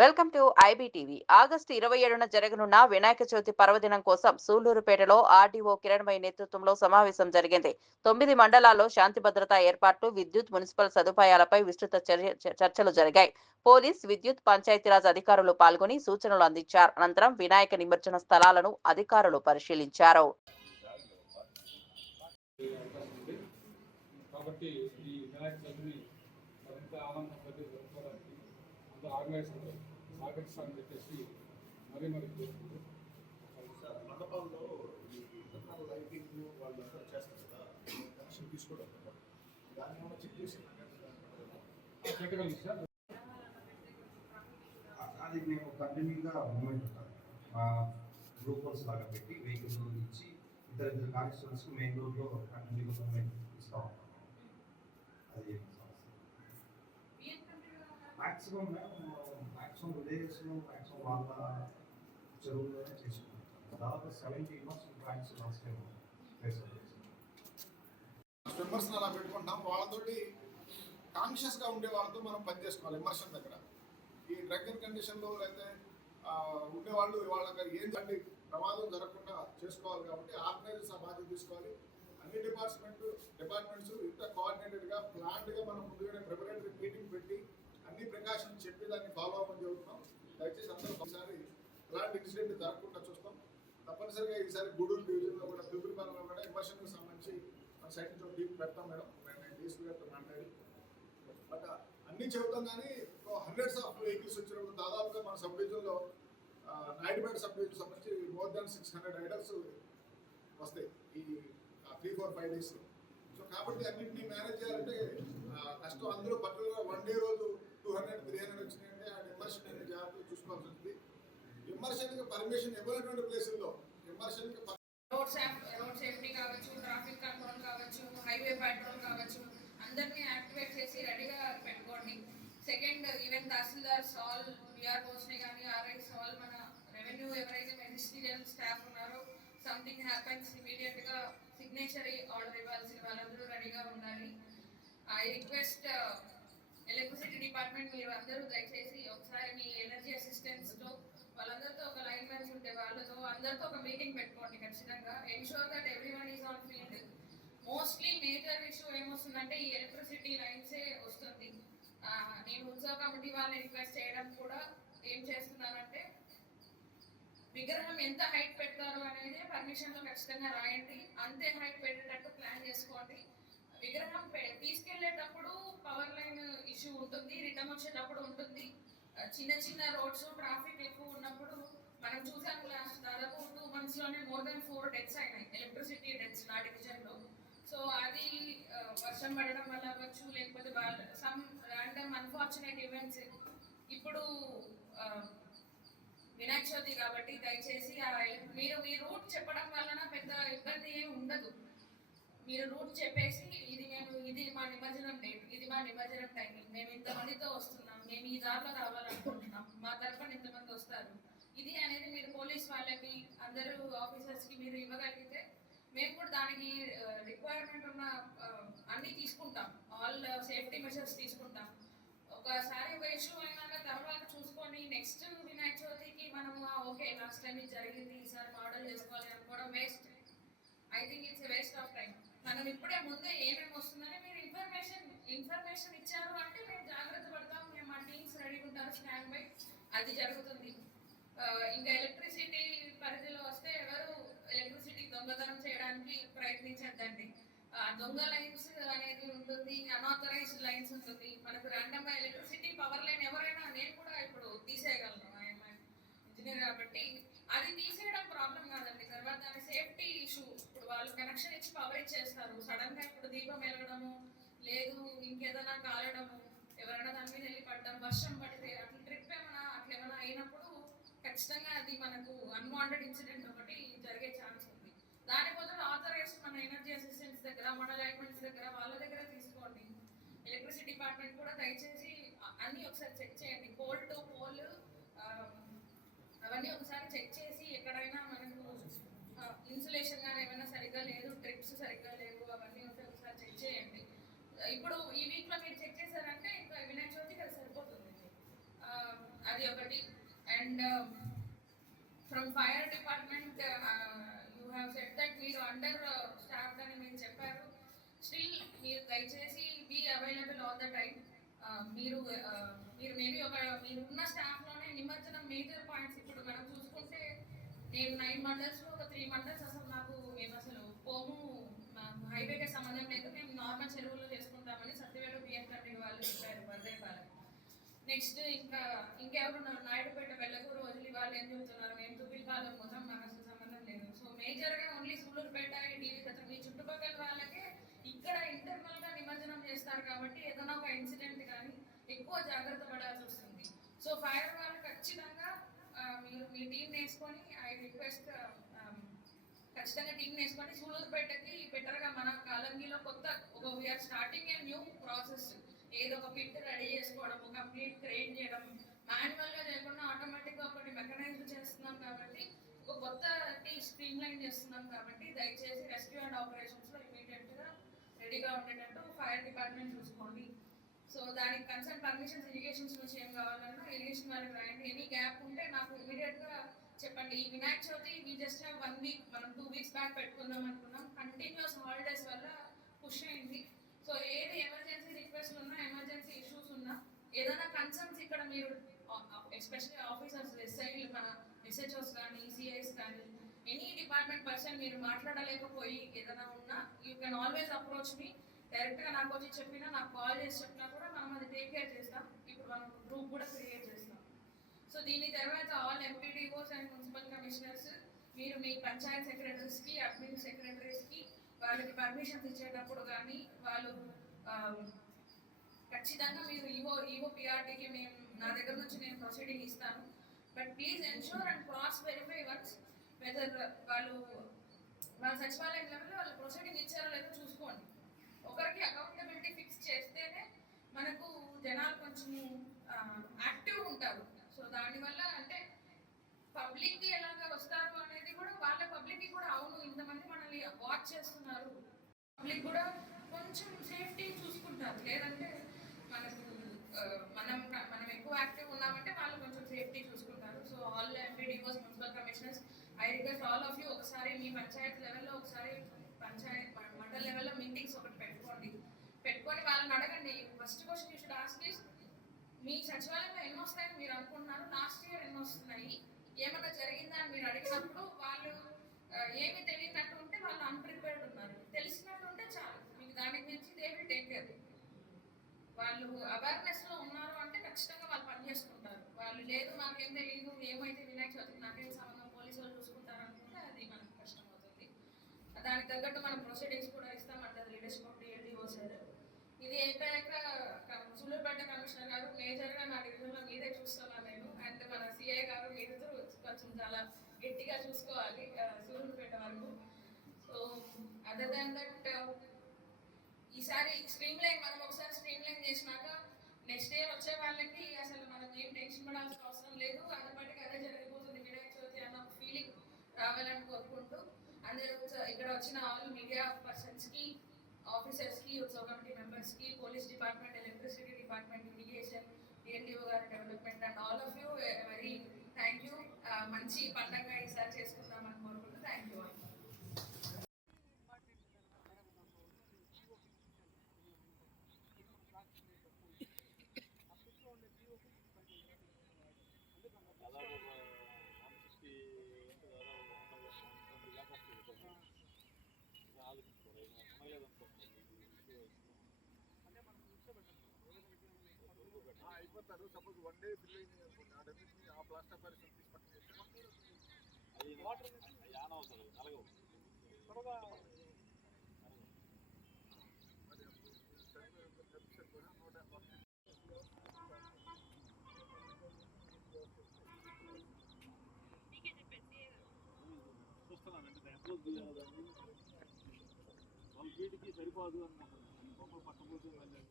Welcome to IBTV. August ఇరవై ఏడున జరగనున్న వినాయక చవితి పర్వదినం కోసం సూళ్ళూరుపేటలో ఆర్డీఓ కిరణ్మయి నేతృత్వంలో సమావేశం జరిగింది. తొమ్మిది మండలాల్లో శాంతి భద్రతా ఏర్పాట్లు విద్యుత్ మున్సిపల్ సదుపాయాలపై విస్తృత చర్చలు జరిగాయి. పోలీస్ విద్యుత్ పంచాయతీరాజ్ అధికారులు పాల్గొని సూచనలు అందించారు. అనంతరం వినాయక నిమజ్జన స్థలాలను అధికారులు పరిశీలించారు. కాబట్టి ఈ వినాయక చవితిని మరింత ఆనందంగా జరుపుకోవడానికి అందరూ ఆర్గనైజర్లు సహకరిస్తారని చెప్పేసి మరీ మరీ కోరుకుంటూ సార్ మండపాల్లో లైటింగ్ చేస్తారు కదా కనెక్షన్ తీసుకోవడం కదా. దాన్ని ఏమైనా చెక్ చేసి పెట్టగలను సార్. అది మేము కంటిన్యూగా మూమెంట్ ఉంటాం. మా గ్రూప్ వర్క్స్ లాగా పెట్టి వెహికల్స్ ఇచ్చి ఇద్దరు ఇద్దరు కానిస్టేబుల్స్ మెయిన్ రోడ్లో కంటిన్యూగా మూమెంట్ ఇస్తూ. ఉంటాం అది మ్యాక్సిమం మ్యాక్సిమం విలేజెస్లో మ్యాక్సిమం వాళ్ళ చెరువులోనే చేసుకుంటాం దాదాపు seventy months drawings last time members అలా పెట్టుకుంటాం. వాళ్ళతోటి కాన్షియస్గా ఉండే వాళ్ళతో మనం పని చేసుకోవాలి ఇమర్షన్ దగ్గర. ఈ డ్రగ్ కండిషన్లో అయితే ఉండేవాళ్ళు వాళ్ళకి ఏం తండ్రి ప్రమాదం జరగకుండా చేసుకోవాలి కాబట్టి ఆర్గనైజర్స్ ఆ బాధ్యత తీసుకోవాలి. అన్ని డిపార్ట్మెంట్ డిపార్ట్మెంట్స్ ఇంత కోఆర్డినేటెడ్గా ప్లాంట్గా మనం ముందుగానే ప్రిపరేటరీ మీటింగ్ పెట్టి అన్ని ప్రికాషన్స్ చెప్పి దాన్ని ఫాలో అవ్వమని చెబుతున్నాం. దయచేసి అందరూ ఒకసారి ప్లాంట్ ఇన్సిడెంట్ జరగకుండా చూస్తాం. తప్పనిసరిగా ఈసారి గూడూరు డివిజన్లో కూడా ట్రిపుల్ పాలనలో కూడా ఇమర్షన్ సంబంధించి మన సైట్ నుంచి ఒక టీం పెడతాం మేడం. నేను డీసీ గారితో మాట్లాడి. బట్ అన్ని చెబుతాం కానీ హండ్రెడ్స్ ఆఫ్ వెహికల్స్ వచ్చినప్పుడు దాదాపుగా మన సబ్ డివిజన్లో నాయుడుపేట సబ్ డివిజన్ సంబంధించి more than six hundred riders వస్తాయి ఈ three four five days so కాబట్టి అన్నింటినీ మేనేజ్ చేయాలంటే కష్టం. అందరూ పర్టికులర్గా వన్ డే రోజు హండ్రెడ్ త్రీ హండ్రెడ్ వచ్చినాయంటే ఆ ఇమర్షన్ అనేది జాగ్రత్తగా చూసుకోవాల్సి ఉంటుంది ఇమర్షన్కి పర్మిషన్ ఇవ్వనటువంటి ప్లేసుల్లో ఇమర్షన్కి రోడ్ సేఫ్ రోడ్ సేఫ్టీ కావచ్చు ట్రాఫిక్ కంట్రోల్ కావచ్చు హైవే పెట్రోల్ కావచ్చు అందరినీ యాక్టివేట్ చేసి రెడీగా పెట్టుకోండి. సెకండ్ ఈవెన్ తహసీల్దార్స్ ఆల్ పోస్ట్ని కానీ ఆర్ఐస్ ఆల్ మన రెవెన్యూ ఎవరైతే మెజిస్ట్రియల్ స్టాఫ్ ఉన్నారో సంథింగ్ హ్యాపెన్స్ ఇమీడియట్గా సిగ్నేచర్ ఆర్డర్ ఇవ్వాల్సిన వాళ్ళందరూ రెడీగా ఉండాలి. ఐ రిక్వెస్ట్ ఎలక్ట్రిసిటీ డిపార్ట్మెంట్ మీరు అందరూ దయచేసి ఒకసారి మీ ఎనర్జీ అసిస్టెంట్స్తో వాళ్ళందరితో ఒక లైన్ మ్యాన్స్ ఉంటే వాళ్ళతో అందరితో ఒక మీటింగ్ పెట్టుకోండి ఖచ్చితంగా. Ensure that every one is on field mostly major issue ఏమొస్తుందంటే ఈ ఎలక్ట్రిసిటీ లైన్సే వస్తుంది. నేను ఉత్సవ కమిటీ వాళ్ళని రిక్వెస్ట్ చేయడం కూడా ఏం చేస్తున్నానంటే విగ్రహం ఎంత హైట్ పెడతారు అనేది పర్మిషన్లో ఖచ్చితంగా రాయండి. అంతే హైట్ పెట్టేటట్టు ప్లాన్ చేసుకోండి. విగ్రహం పె- తీసుకెళ్ళేటప్పుడు పవర్ లైన్ ఇష్యూ ఉంటుంది రిటర్న్ వచ్చేటప్పుడు ఉంటుంది. చిన్న చిన్న రోడ్స్ ట్రాఫిక్ ఎక్కువ ఉన్నప్పుడు మనం చూసాం లాస్ట్ దాదాపు టూ మంత్స్లోనే మోర్ దెన్ ఫోర్ డెత్స్ అయినాయి ఎలక్ట్రిసిటీ డెత్స్ నా డివిజన్లో. సో అది వర్షం పడడం వల్ల అవ్వచ్చు లేకపోతే సమ్ ర్యాండమ్ అన్ఫార్చునేట్ ఈవెంట్స్ ఇప్పుడు వినాయక చవితి కాబట్టి దయచేసి మీరు మీ రూట్ చెప్పడం వలన పెద్ద ఇబ్బంది ఏమి ఉండదు. మీరు రూట్ చెప్పేసి ఇది మేము ఇది మా నిమజ్జనం డేట్ ఇది మా నిమజ్జనం టైమింగ్ మేము ఇంతమందితో వస్తున్నాం మేము ఈ దారిలో రావాలనుకుంటున్నాం. మా తరఫున ఇంతమంది వస్తారు. ఇది అనేది మీరు పోలీస్ వాళ్ళకి అందరూ ఆఫీసర్స్కి మీరు ఇవ్వగలిగితే మేము కూడా దానికి రిక్వైర్మెంట్ ఉన్న అన్నీ తీసుకుంటాం. ఆల్ సేఫ్టీ మెషర్స్ తీసుకుంటాం. ఒకసారి ఒక ఇష్యూ అయినాక తర్వాత చూసుకొని నెక్స్ట్ వినాయక చవితికి మనం ఓకే లాస్ట్ టైం ఇది జరిగింది ఈసారి మోడల్ చేసుకోవాలి అనుకోవడం waste I think it's waste of time మనం ఇప్పుడే ముందే ఏమేమి వస్తుందని మీరు ఇన్ఫర్మేషన్ ఇన్ఫర్మేషన్ ఇచ్చారు అంటే మేము జాగ్రత్త పడతాం మేము మా టీమ్స్ రెడీ ఉంటారు స్టాండ్ బై అది జరుగుతుంది. ఇంకా ఎలక్ట్రిసిటీ పరిధిలో వస్తే ఎవరు ఎలక్ట్రిసిటీ దొంగతనం చేయడానికి ప్రయత్నించద్దండి ఆ, దొంగ లైన్స్ అనేది ఉంటుంది అనాథరైజ్డ్ లైన్స్ ఉంటుంది మనకు ర్యాండమ్గా ఎలక్ట్రిసిటీ పవర్ లైన్ ఎవరైనా నేను కూడా ఇప్పుడు తీసేయగలను ఇంజనీర్ కాబట్టి అది తీసేయడం ప్రాబ్లం కాదండి తర్వాత దాని సేఫ్టీ ఇష్యూ ఇప్పుడు వాళ్ళు కనెక్షన్ ఇచ్చి పవర్ ఇచ్చేస్తారు సడన్గా ఇప్పుడు వెళ్ళడము లేదు ఇంకేదైనా కాలడము ఎవరైనా దాని మీద వెళ్ళి పడ్డం వర్షం పడితే అట్లా ట్రిప్ ఏమైనా అట్లా ఏమైనా అయినప్పుడు ఖచ్చితంగా అది మనకు అన్వాంటెడ్ ఇన్సిడెంట్ ఒకటి జరిగే ఛాన్స్ ఉంది. దాని బదులు ఆథరైజ్డ్ మన ఎనర్జీ అసిస్టెంట్స్ దగ్గర మన లైట్మెంట్స్ దగ్గర వాళ్ళ దగ్గర తీసుకోండి. ఎలక్ట్రిసిటీ డిపార్ట్మెంట్ కూడా దయచేసి అన్నీ అన్ని ఒకసారి చెక్ చేయండి. పోల్ టు పోల్ అవన్నీ ఒకసారి చెక్ చేసి ఎక్కడైనా మనకు uh, ఇన్సులేషన్ కానీ ఏమైనా సరిగ్గా లేదు ట్రిప్స్ సరిగ్గా లేవు అవన్నీ ఒకసారి ఒకసారి చెక్ చేయండి ఇప్పుడు ఈ వీక్లో మీరు చెక్ చేశారంటే ఇంకా వినాయక చవితికి అది సరిపోతుంది. అది ఒకటి. And from fire department you have set that మీరు అండర్ స్టాఫ్ అని మీరు చెప్పారు. స్టిల్ మీరు దయచేసి be available all the time మీరు మీరు మేబీ ఒక మీరు ఉన్న స్టాఫ్లోనే నిమజ్జనం మేజర్ పాయింట్స్ ఇప్పుడు మనం చూసుకుంటే నేను నైన్ మండల్స్లో ఒక త్రీ మండల్స్ అసలు నాకు మేము అసలు పోము హైవేకి సంబంధం లేదు. మేము నార్మల్ చెరువుల్లో చేసుకుంటామని సత్యవేడు బిఎం వాళ్ళు చెప్పారు వర్దేపాలెం నెక్స్ట్ ఇంకా ఇంకెవరున్నారు నాయుడుపేట వెళ్ళకూరు వదిలి వాళ్ళు ఏం చెబుతున్నారు? మేము తుపిల్పాలెం మొత్తం నాకు అసలు సంబంధం లేదు. సో మేజర్గా ఓన్లీ సూళ్ళూరుపేట ఈ టీవీ కథం ఈ చుట్టుపక్కల వాళ్ళకే ఇక్కడ ఇంటర్నల్గా నిమజ్జనం చేస్తారు కాబట్టి ఏదైనా ఒక ఇన్సిడెంట్ కానీ ఎక్కువ జాగ్రత్త పడాల్సి వస్తుంది. సో ఫైర్ వాళ్ళు ఖచ్చితంగా మీరు మీ టీం వేసుకొని ఐ రిక్వెస్ట్ ఖచ్చితంగా టీం వేసుకొని సూళ్ళూరుపేటకి బెటర్గా మన కాలంగిలో కొత్త ఒక VR starting a new process ఏదో ఒక పిట్ రెడీ చేసుకోవడం కంప్లీట్ క్రియేట్ చేయడం మాన్యువల్గా ఆటోమేటిక్గా ఆటోమేటిక్గా ఒకటి మెకనైజ్డ్ చేస్తున్నాం కాబట్టి ఒక కొత్త టీ స్ట్రీమ్ లైన్ చేస్తున్నాం కాబట్టి దయచేసి రెస్క్యూ అండ్ ఆపరేషన్స్లో ఇమీడియట్గా రెడీగా ఉండేటట్టు ఫైర్ డిపార్ట్మెంట్ చూసుకోండి. సో దానికి కన్సర్న్ పర్మిషన్స్ ఇరిగేషన్స్ నుంచి ఏం కావాలన్నా ఇరిగేషన్ వాళ్ళకి రాయండి. ఎనీ గ్యాప్ ఉంటే నాకు ఇమీడియట్గా చెప్పండి. ఈ వినాయక చవితి మీ జస్ట్ వన్ వీక్ మనం టూ వీక్స్ బ్యాక్ పెట్టుకుందాం అనుకున్నాం. కంటిన్యూస్ హాలిడేస్ వల్ల పుష్ అయింది. సో ఏది ఎమర్జెన్సీ రిక్వెస్ట్ ఉన్నా ఎమర్జెన్సీ ఇష్యూస్ ఉన్నా ఏదైనా కన్సర్న్స్ ఇక్కడ మీరు ఎస్పెషల్లీ ఆఫీసర్స్ ఎస్ఐలు మన ఎస్హెచ్ఓస్ కానీ సిఐస్ కానీ ఎనీ డిపార్ట్మెంట్ పర్సన్ మీరు మాట్లాడలేకపోయి ఏదైనా ఉన్నా యూ కెన్ ఆల్వేస్ అప్రోచ్ మీ డైరెక్ట్గా నాకు వచ్చి చెప్పినా నాకు కాల్ చేసి చెప్పినా కూడా మనం అది టేక్ కేర్ చేస్తాం. ఇప్పుడు మనం గ్రూప్ కూడా క్రియేట్ చేస్తాం. సో దీని తర్వాత all MPDOs and municipal commissioners మీరు మీ పంచాయత్ సెక్రటరీస్కి అడ్మిన్ సెక్రటరీస్కి వాళ్ళకి పర్మిషన్స్ ఇచ్చేటప్పుడు కానీ వాళ్ళు um, ఖచ్చితంగా మీరు ఈవో ఈవో పిఆర్టీకి మేము నా దగ్గర నుంచి నేను ప్రొసీడింగ్ ఇస్తాను. But please ensure and cross verify once whether వాళ్ళు మన సచివాలయం లెవెల్లో వాళ్ళు ప్రొసీడింగ్ ఇచ్చారో లేదో చూసుకోండి. ఒకరికి అకౌంటబిలిటీ ఫిక్స్ చేస్తేనే మనకు జనాలు కొంచెం యాక్టివ్ ఉంటారు సో దానివల్ల అంటే పబ్లిక్కి ఎలాగ వస్తారు అనేది కూడా వాళ్ళ పబ్లిక్కి కూడా అవును ఇంతమంది మనల్ని వాచ్ చేస్తున్నారు. పబ్లిక్ కూడా కొంచెం సేఫ్టీ చూసుకుంటారు. లేదంటే మనకు మనం మనం ఎక్కువ యాక్టివ్ ఉన్నామంటే వాళ్ళు కొంచెం సేఫ్టీ చూసుకుంటారు. So all MPDOs municipal commissioners I request all of you ఒకసారి మీ పంచాయత్ లెవెల్లో ఒకసారి పంచాయత్ మండల లెవెల్లో మీటింగ్స్ ఒకటి పెట్టుకోండి. పెట్టుకొని వాళ్ళని అడగండి. First question you should ask is మీ సచివాలయంలో ఎన్ని వస్తాయని మీరు అనుకుంటున్నారు? లాస్ట్ ఇయర్ ఎన్ని వస్తున్నాయి ఏమైనా జరిగిందా అని మీరు అడిగినప్పుడు వాళ్ళు ఏమి తెలియనట్టు ఉంటే వాళ్ళు అన్ప్రిపేర్డ్ ఉన్నారు తెలిసినట్టు ఉంటే చాలు మీకు దానికి మించి దే విల్ టేక్ కేర్ వాళ్ళు అవేర్నెస్లో ఉన్నారు అంటే ఖచ్చితంగా వాళ్ళు పని చేసుకుంటారు. వాళ్ళు లేదు మాకేం తెలియదు ఏమైతే వినాయక చవితికి నాకేం సంబంధం పోలీసు వాళ్ళు చూసుకుంటారు అనుకుంటే అది మనకు కష్టం అవుతుంది దానికి తగ్గట్టు మనం ప్రొసీడింగ్స్ కూడా ఇస్తామంటారు లీడర్షిప్ ఆఫ్ డిఎల్డిఓ సార్ ఇది అయిపోయాక సూళ్ళూరుపేట కమిషనర్ గారు మేజర్గా నా డివిజన్లో మీదే చూస్తున్నాను నేను? అండ్ మన సిఐ గారు మీరిద్దరు కొంచెం చాలా గట్టిగా చూసుకోవాలి ఆ, సూళ్ళూరుపేట వరకు. సో అదర్ దాన్ దట్ ఈసారి స్ట్రీమ్ లైన్ మనం ఒకసారి స్ట్రీమ్ లైన్ చేసినాక నెక్స్ట్ ఇయర్ వచ్చే వాళ్ళకి అసలు మనం ఏం టెన్షన్ పడాల్సిన అవసరం లేదు. అదే పాటికి అదే జరిగిపోతుంది. వినాయక చవితి అన్న ఒక ఫీలింగ్ రావాలని కోరుకుంటూ అందరూ ఇక్కడ వచ్చిన ఆల్ మీడియా పర్సన్స్కి ఆఫీసర్స్కి ఉత్సవ కమిటీ మెంబర్స్కి police department electricity department irrigation DNDO గారి development and all of you very thank you మంచి పండగ ఈసారి చేసుకుందామని కోరుకుంటూ థ్యాంక్ యూ దాదాపు ఒక వన్ ఫిఫ్టీ అంటే దాదాపు వంద ల్యాక్ వస్తుంది ఆలోచించుకోవాలి అయిపోతారు సపోజ్ వన్ డే ఫిల్ అయింది అనుకోండి ఆ డబ్బుని ఆ ప్లాస్టర్ పరిశ్రమ తీసి పక్కన చేస్తే అది వాటర్ యాన అవుతుంది నలగవు త్వరగా మరి అప్పుడు సరిపోయే డబ్బు సరిపోయినా నూట వన్ చూస్తున్నాను అంటే అప్రోచ్ చేయాలి దాన్ని వాళ్ళ వీటికి సరిపోదు అనుకుంటున్నాను గొప్ప పట్టబోతుంది